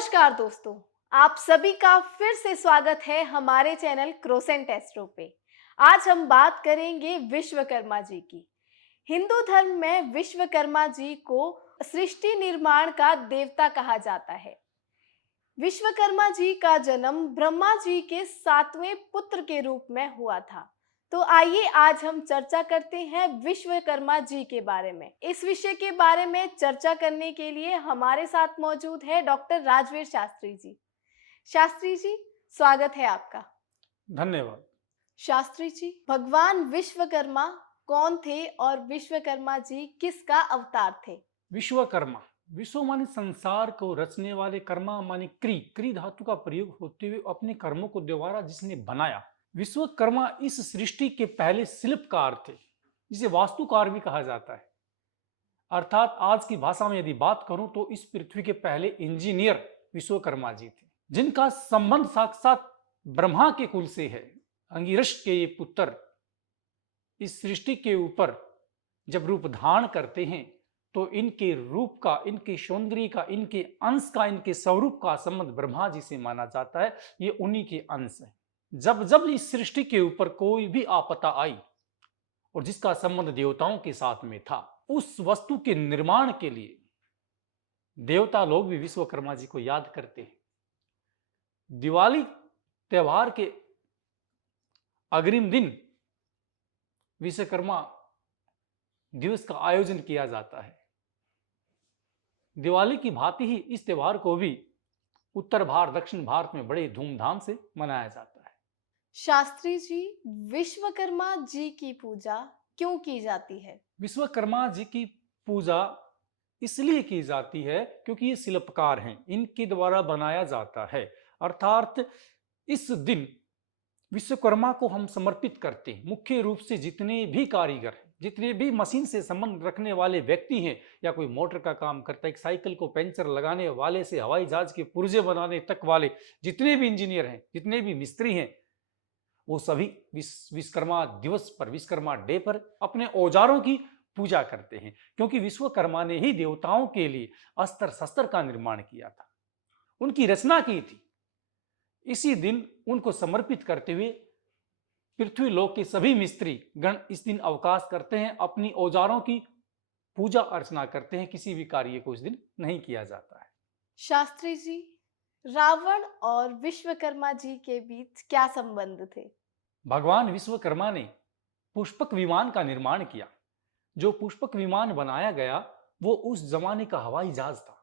नमस्कार दोस्तों, आप सभी का फिर से स्वागत है हमारे चैनल क्रोसेंट एस्ट्रो पे। आज हम बात करेंगे विश्वकर्मा जी की। हिंदू धर्म में विश्वकर्मा जी को सृष्टि निर्माण का देवता कहा जाता है। विश्वकर्मा जी का जन्म ब्रह्मा जी के सातवें पुत्र के रूप में हुआ था। तो आइए आज हम चर्चा करते हैं विश्वकर्मा जी के बारे में। इस विषय के बारे में चर्चा करने के लिए हमारे साथ मौजूद है डॉक्टर राजवीर शास्त्री जी। शास्त्री जी, स्वागत है आपका। धन्यवाद। शास्त्री जी, भगवान विश्वकर्मा कौन थे और विश्वकर्मा जी किसका अवतार थे? विश्वकर्मा, विश्व माने संसार को रचने वाले, कर्मा माने क्री, क्री धातु का प्रयोग होते हुए अपने कर्मों को दोबारा जिसने बनाया। विश्वकर्मा इस सृष्टि के पहले शिल्पकार थे, जिसे वास्तुकार भी कहा जाता है। अर्थात आज की भाषा में यदि बात करूं तो इस पृथ्वी के पहले इंजीनियर विश्वकर्मा जी थे, जिनका संबंध साक्षात ब्रह्मा के कुल से है। अंगिरस के ये पुत्र इस सृष्टि के ऊपर जब रूप धारण करते हैं तो इनके रूप का, इनके सौंदर्य का, इनके अंश का, इनके स्वरूप का संबंध ब्रह्मा जी से माना जाता है। ये उन्हीं के अंश है। जब जब इस सृष्टि के ऊपर कोई भी आपदा आई और जिसका संबंध देवताओं के साथ में था, उस वस्तु के निर्माण के लिए देवता लोग भी विश्वकर्मा जी को याद करते हैं। दिवाली त्योहार के अग्रिम दिन विश्वकर्मा दिवस का आयोजन किया जाता है। दिवाली की भांति ही इस त्योहार को भी उत्तर भारत, दक्षिण भारत में बड़े धूमधाम से मनाया जाता है। शास्त्री जी, विश्वकर्मा जी की पूजा क्यों की जाती है? विश्वकर्मा जी की पूजा इसलिए की जाती है क्योंकि ये शिल्पकार हैं, इनके द्वारा बनाया जाता है। अर्थात इस दिन विश्वकर्मा को हम समर्पित करते हैं। मुख्य रूप से जितने भी कारीगर हैं, जितने भी मशीन से संबंध रखने वाले व्यक्ति हैं, या कोई मोटर का काम करता है, एक साइकिल को पंचर लगाने वाले से हवाई जहाज के पुर्जे बनाने तक वाले जितने भी इंजीनियर हैं, जितने भी मिस्त्री हैं, वो सभी विश्वकर्मा दिवस पर, विश्वकर्मा डे पर अपने औजारों की पूजा करते हैं। क्योंकि विश्वकर्मा ने ही देवताओं के लिए अस्त्र शस्त्र का निर्माण किया था, उनकी रचना की थी। इसी दिन उनको समर्पित करते हुए पृथ्वी लोक के सभी मिस्त्री गण इस दिन अवकाश करते हैं, अपनी औजारों की पूजा अर्चना करते हैं। किसी भी कार्य को इस दिन नहीं किया जाता है। शास्त्री जी, रावण और विश्वकर्मा जी के बीच क्या संबंध थे? भगवान विश्वकर्मा ने पुष्पक विमान का निर्माण किया। जो पुष्पक विमान बनाया गया वो उस जमाने का हवाई जहाज था,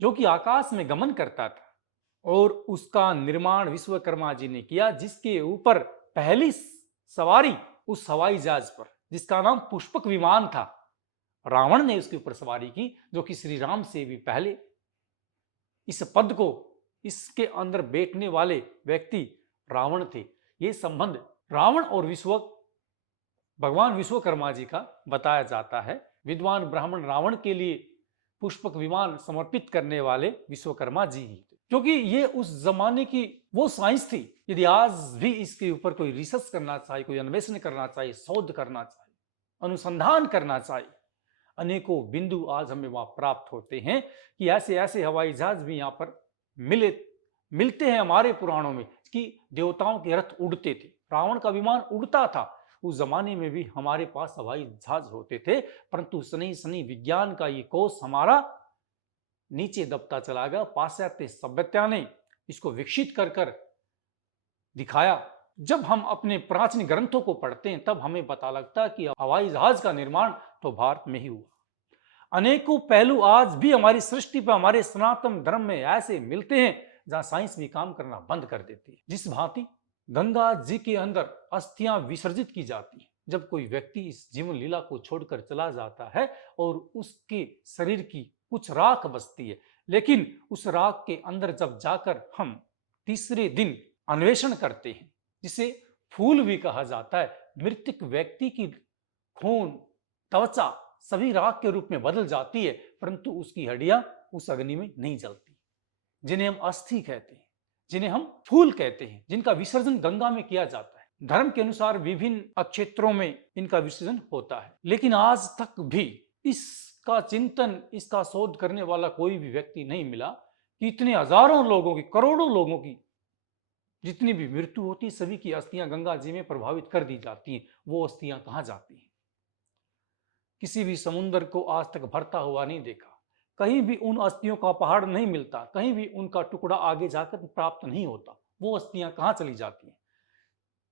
जो कि आकाश में गमन करता था, और उसका निर्माण विश्वकर्मा जी ने किया, जिसके ऊपर पहली सवारी उस हवाई जहाज पर, जिसका नाम पुष्पक विमान था, रावण ने उसके ऊपर सवारी की, जो कि श्री राम से भी पहले इस पद को, इसके अंदर बैठने वाले व्यक्ति रावण थे। ये संबंध रावण और भगवान विश्वकर्मा जी का बताया जाता है। विद्वान ब्राह्मण रावण के लिए पुष्पक विमान समर्पित करने वाले विश्वकर्मा जी ही थे, क्योंकि ये उस जमाने की वो साइंस थी। यदि आज भी इसके ऊपर कोई रिसर्च करना चाहे, कोई अन्वेषण करना चाहे, शोध करना चाहे, अनुसंधान करना चाहे, अनेकों बिंदु आज हमें वहां प्राप्त होते हैं कि ऐसे ऐसे हवाई जहाज भी यहाँ पर मिलते हैं हमारे पुराणों में, कि देवताओं के रथ उड़ते थे। रावण का विमान उड़ता था। उस जमाने में भी हमारे पास हवाई जहाज होते थे, परंतु सनी सनी विज्ञान का ये कोष हमारा नीचे दबता चला गया। पाश्चात्य सभ्यता ने इसको विकसित कर कर दिखाया। जब हम अपने प्राचीन ग्रंथों को पढ़ते हैं तब हमें पता लगता है कि हवाई जहाज का निर्माण तो भारत में ही हुआ। अनेकों पहलू आज भी हमारी सृष्टि पर, हमारे सनातन धर्म में ऐसे मिलते हैं जहां साइंस भी काम करना बंद कर देती है। जिस भांति गंगा जी के अंदर अस्थियां विसर्जित की जाती है जब कोई व्यक्ति इस जीवन लीला को छोड़कर चला जाता है, और उसके शरीर की कुछ राख बचती है, लेकिन उस राख के अंदर जब जाकर हम तीसरे दिन अन्वेषण करते हैं, जिसे फूल भी कहा जाता है, मृतक व्यक्ति की खून, त्वचा सभी राख के रूप में बदल जाती है, परंतु उसकी हड्डियां उस अग्नि में नहीं जलती, जिन्हें हम अस्थि कहते हैं, जिन्हें हम फूल कहते हैं, जिनका विसर्जन गंगा में किया जाता है। धर्म के अनुसार विभिन्न क्षेत्रों में इनका विसर्जन होता है, लेकिन आज तक भी इसका चिंतन, इसका शोध करने वाला कोई भी व्यक्ति नहीं मिला कि इतने हजारों लोगों की, करोड़ों लोगों की जितनी भी मृत्यु होती है, सभी की अस्थियां गंगा जी में प्रभावित कर दी जाती हैं। वो अस्थियां कहां जाती हैं? किसी भी समुद्र को आज तक भरता हुआ नहीं देखा, कहीं भी उन अस्थियों का पहाड़ नहीं मिलता, कहीं भी उनका टुकड़ा आगे जाकर प्राप्त नहीं होता। वो अस्थियां कहां चली जाती हैं?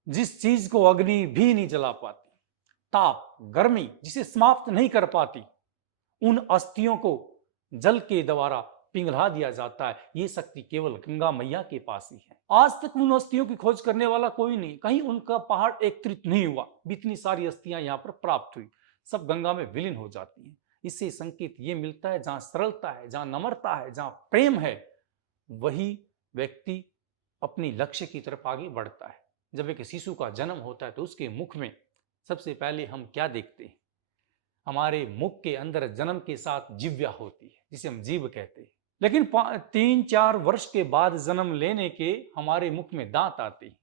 जिस चीज को अग्नि भी नहीं जला पाती, ताप गर्मी जिसे समाप्त नहीं कर पाती, उन अस्थियों को जल के द्वारा पिघला दिया जाता है। ये शक्ति केवल गंगा मैया के पास ही है। आज तक उन अस्थियों की खोज करने वाला कोई नहीं, कहीं उनका पहाड़ एकत्रित नहीं हुआ। इतनी सारी अस्थियां यहाँ पर प्राप्त हुई, सब गंगा में विलीन हो जाती हैं। इससे संकेत ये मिलता है, जहां सरलता है, जहां नम्रता है, जहां प्रेम है, वही व्यक्ति अपनी लक्ष्य की तरफ आगे बढ़ता है। जब एक शिशु का जन्म होता है तो उसके मुख में सबसे पहले हम क्या देखते हैं? हमारे मुख के अंदर जन्म के साथ जिह्वा होती है, जिसे हम जीभ कहते हैं। लेकिन 3-4 वर्ष के बाद जन्म लेने के हमारे मुख में दांत आते हैं।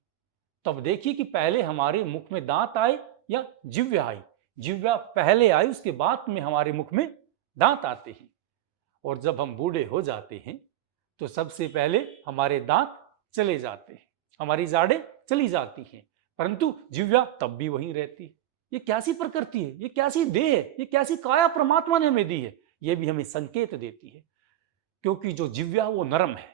तब देखिए कि पहले हमारे मुख में दांत आए या जिह्वा आई। जिह्वा पहले आई, उसके बाद में हमारे मुख में दांत आते हैं। और जब हम बूढ़े हो जाते हैं तो सबसे पहले हमारे दांत चले जाते हैं, हमारी जाड़ें चली जाती हैं, परंतु जिह्वा तब भी वहीं रहती है। ये कैसी प्रकृति है, ये कैसी देह है, ये कैसी काया परमात्मा ने हमें दी है? ये भी हमें संकेत देती है। क्योंकि जो जिह्वा वो नरम है,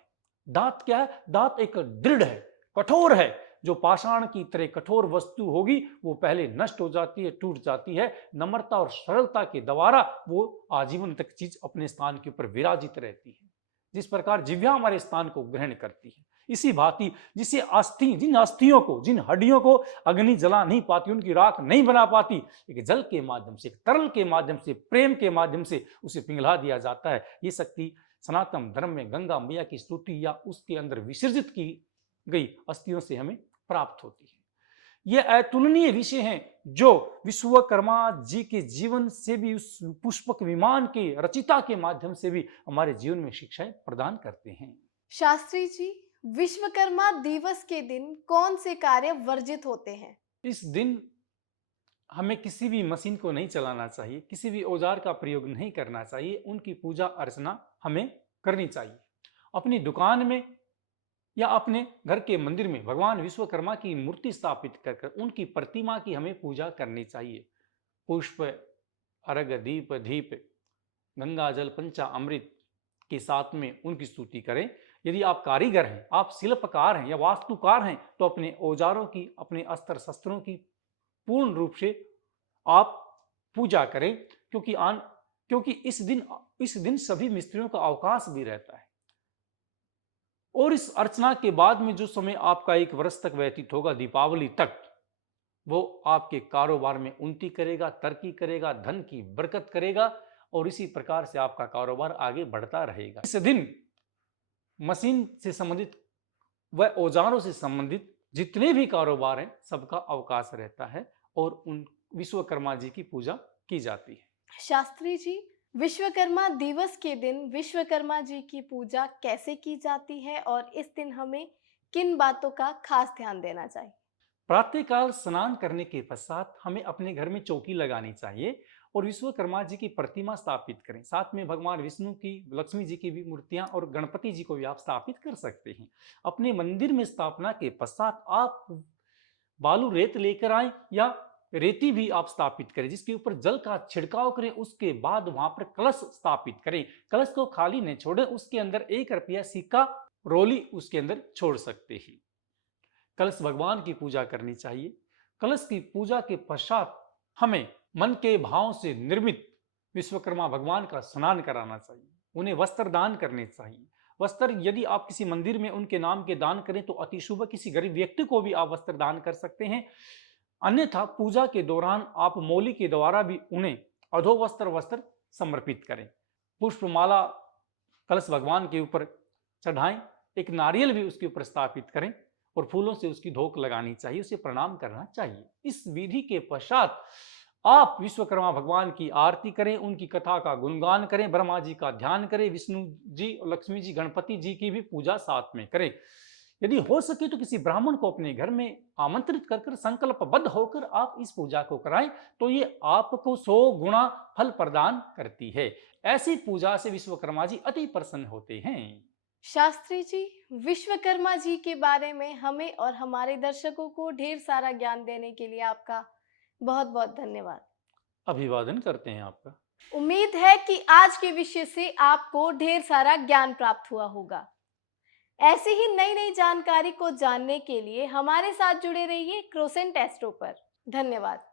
दांत क्या है? दांत एक दृढ़ है, कठोर है। जो पाषाण की तरह कठोर वस्तु होगी वो पहले नष्ट हो जाती है, टूट जाती है। नम्रता और सरलता के द्वारा वो आजीवन तक चीज अपने स्थान के ऊपर विराजित रहती है। जिस प्रकार जिह्वा हमारे स्थान को ग्रहण करती है, इसी भांति जिसे अस्थि, जिन अस्थियों को, जिन हड्डियों को अग्नि जला नहीं पाती, उनकी राख नहीं बना पाती, एक जल के माध्यम से, एक तरल के माध्यम से, प्रेम के माध्यम से उसे पिघला दिया जाता है। ये शक्ति सनातन धर्म में गंगा मैया की स्तुति या उसके अंदर विसर्जित की गई अस्थियों से हमें प्राप्त होती है। ये अतुलनीय विषय हैं जो विश्वकर्मा जी के जीवन से भी, उस पुष्पक विमान के रचिता के माध्यम से भी हमारे जीवन में शिक्षाएं प्रदान करते हैं। शास्त्री जी, विश्वकर्मा दिवस के दिन कौन से कार्य वर्जित होते हैं? इस दिन हमें किसी भी मशीन को नहीं चलाना चाहिए, किसी भी औजार का प्रयोग नहीं करना चाहिए। उनकी पूजा अर्चना हमें करनी चाहिए। अपनी दुकान में या अपने घर के मंदिर में भगवान विश्वकर्मा की मूर्ति स्थापित कर उनकी प्रतिमा की हमें पूजा करनी चाहिए। पुष्प, अर्घ, दीप, धीप, गंगा जल, पंचा अमृत के साथ में उनकी स्तुति करें। यदि आप कारीगर हैं, आप शिल्पकार हैं या वास्तुकार हैं, तो अपने औजारों की, अपने अस्त्र शस्त्रों की पूर्ण रूप से आप पूजा करें। क्योंकि इस दिन सभी मिस्त्रियों का अवकाश भी रहता है। और इस अर्चना के बाद में जो समय आपका 1 वर्ष तक व्यतीत होगा, दीपावली तक, वो आपके कारोबार में उन्नति करेगा, तरक्की करेगा, धन की बरकत करेगा और इसी प्रकार से आपका कारोबार आगे बढ़ता रहेगा। इस दिन मशीन से संबंधित व औजारों से संबंधित जितने भी कारोबार हैं, सबका अवकाश रहता है और उन विश्वकर्मा जी की पूजा की जाती है। शास्त्री जी, विश्वकर्मा दिवस के दिन विश्वकर्मा जी की पूजा कैसे की जाती है और इस दिन हमें किन बातों का खास ध्यान देना चाहिए? प्रातःकाल स्नान करने के पश्चात हमें अपने घर में चौकी लगानी चाहिए और विश्वकर्मा जी की प्रतिमा स्थापित करें। साथ में भगवान विष्णु की, लक्ष्मी जी की भी मूर्तियां और गणपति जी को भी आप स्थापित कर सकते हैं। अपने मंदिर में स्थापना के पश्चात आप बालू रेत लेकर आए या रेती भी आप स्थापित करें, जिसके ऊपर जल का छिड़काव करें। उसके बाद वहां पर कलश स्थापित करें। कलश को खाली नहीं छोड़े, उसके अंदर 1 रुपया सिक्का रोली उसके अंदर छोड़ सकते हैं। कलश भगवान की पूजा करनी चाहिए। कलश की पूजा के पश्चात हमें मन के भाव से निर्मित विश्वकर्मा भगवान का स्नान कराना चाहिए। उन्हें वस्त्र दान करने चाहिए। वस्त्र यदि आप किसी मंदिर में उनके नाम के दान करें तो अति शुभ। किसी गरीब व्यक्ति को भी आप वस्त्र दान कर सकते हैं। अन्यथा पूजा के दौरान आप मौली के द्वारा भी उन्हें वस्त्र समर्पित करें। पुष्पमाला कलश भगवान के ऊपर चढ़ाएं, एक नारियल भी उसके ऊपर स्थापित करें और फूलों से उसकी धोक लगानी चाहिए, उसे प्रणाम करना चाहिए। इस विधि के पश्चात आप विश्वकर्मा भगवान की आरती करें, उनकी कथा का गुणगान करें, ब्रह्मा जी का ध्यान करें, विष्णु जी और लक्ष्मी जी, गणपति जी की भी पूजा साथ में करें। यदि हो सके तो किसी ब्राह्मण को अपने घर में आमंत्रित कर संकल्पबद्ध होकर आप इस पूजा को कराएं, तो ये आपको 100 गुना फल प्रदान करती है। ऐसी पूजा से विश्वकर्मा जी अति प्रसन्न होते हैं। शास्त्री जी, विश्वकर्मा जी के बारे में हमें और हमारे दर्शकों को ढेर सारा ज्ञान देने के लिए आपका बहुत-बहुत धन्यवाद। अभिवादन करते हैं आपका। उम्मीद है कि आज के विषय से आपको ढेर सारा ज्ञान प्राप्त हुआ होगा। ऐसी ही नई-नई जानकारी को जानने के लिए हमारे साथ जुड़े रहिए क्रोसेंट एस्ट्रो पर। धन्यवाद।